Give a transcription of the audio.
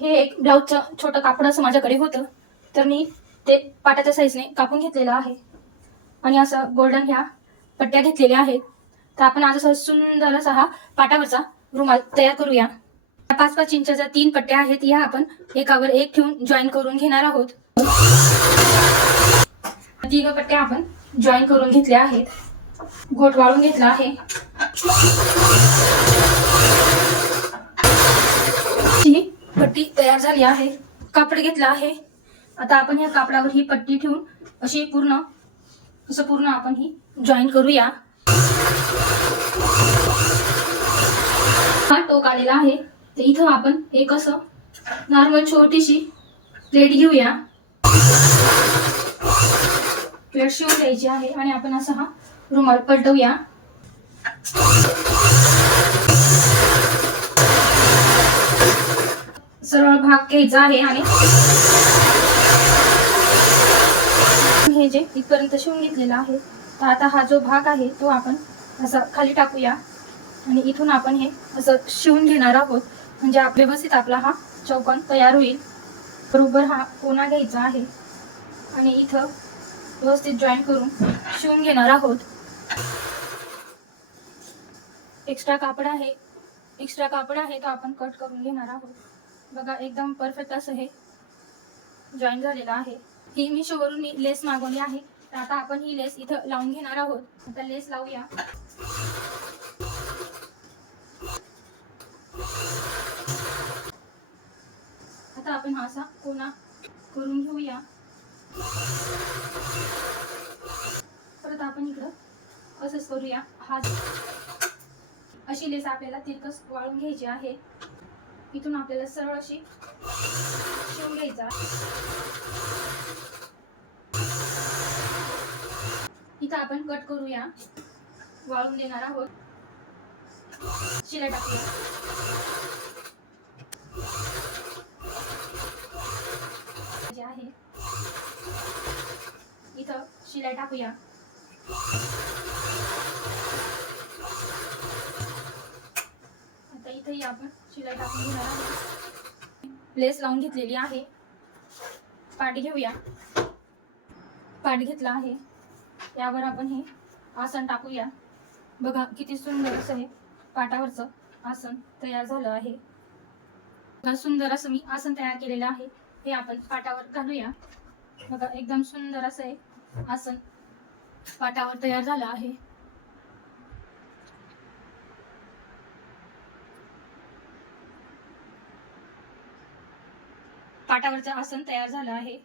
हे एक ब्लाऊजचं छोटं कापड असं माझ्याकडे होतं. तर मी ते पाटाच्या साईजने कापून घेतलेलं आहे. आणि असं गोल्डन ह्या पट्ट्या घेतलेल्या आहेत. तर आपण आज असं सुंदर असा हा पाटावरचा रुमाल तयार करूया. पाच पाच इंचाच्या तीन पट्ट्या आहेत या आपण एकावर एक ठेवून जॉईन करून घेणार आहोत. तिघ पट्ट्या आपण जॉईन करून घेतल्या आहेत. गोट वाळून घेतला आहे ही पट्टी तयार झाली आहे. कापड घेतलं आहे. आता आपण या कापडावर ही पट्टी ठेवून अशी पूर्ण असं पूर्ण आपण ही जॉईन करूया. हा टोक आलेला आहे. तर इथं आपण एक असं नॉर्मल छोटीशी प्लेट घेऊया. प्लेट शिवून द्यायची आहे आणि आपण असा हा रुमाल पलटवूया सरळ भाग घ्यायचा आहे आणि हे जे इथपर्यंत शिवून घेतलेला आहे तर आता हा जो भाग आहे तो आपण असा खाली टाकूया. आणि इथून आपण हे असं शिवून घेणार आहोत. म्हणजे आप- व्यवस्थित आपला हा चौकन तयार होईल. बरोबर हा कोणा घ्यायचा आहे. आणि इथं व्यवस्थित जॉईन करून शिवून घेणार आहोत. एक्स्ट्रा कापड आहे. एक्स्ट्रा कापड आहे तो आपण कट करून घेणार आहोत. बघा एकदम परफेक्ट असं हे जॉईन झालेलं आहे. ही मी शोवरून लेस मागवली आहे. तर आता आपण ही लेस इथं लावून घेणार आहोत. आता लेस लावूया. आता आपण हा असा कोणा करून घेऊया. परत आपण इकडं असंच करूया. हा अशी लेस आपल्याला तिरकस वाळून घ्यायची आहे. इथून आपल्याला सरळ अशी शिवून घ्यायचा. इथं आपण कट करूया. वाळून देणार आहोत. शिला टाकूया. जे आहे इथं शिलाई टाकूया. आता इथंही आपण प्लेस टाकून घेणार आहोत. लेस लावून घेतलेली आहे. पाट घेऊया. पाट घेतला आहे. यावर आपण हे आसन टाकूया. बघा किती सुंदर असं हे पाटावरचं आसन तयार झालं आहे. बघा, सुंदर असं मी आसन तयार केलेलं आहे. हे आपण पाटावर घालूया. बघा एकदम सुंदर असं हे आसन पाटावर तयार झालं आहे. पाटावरचं आसन तयार झालं आहे.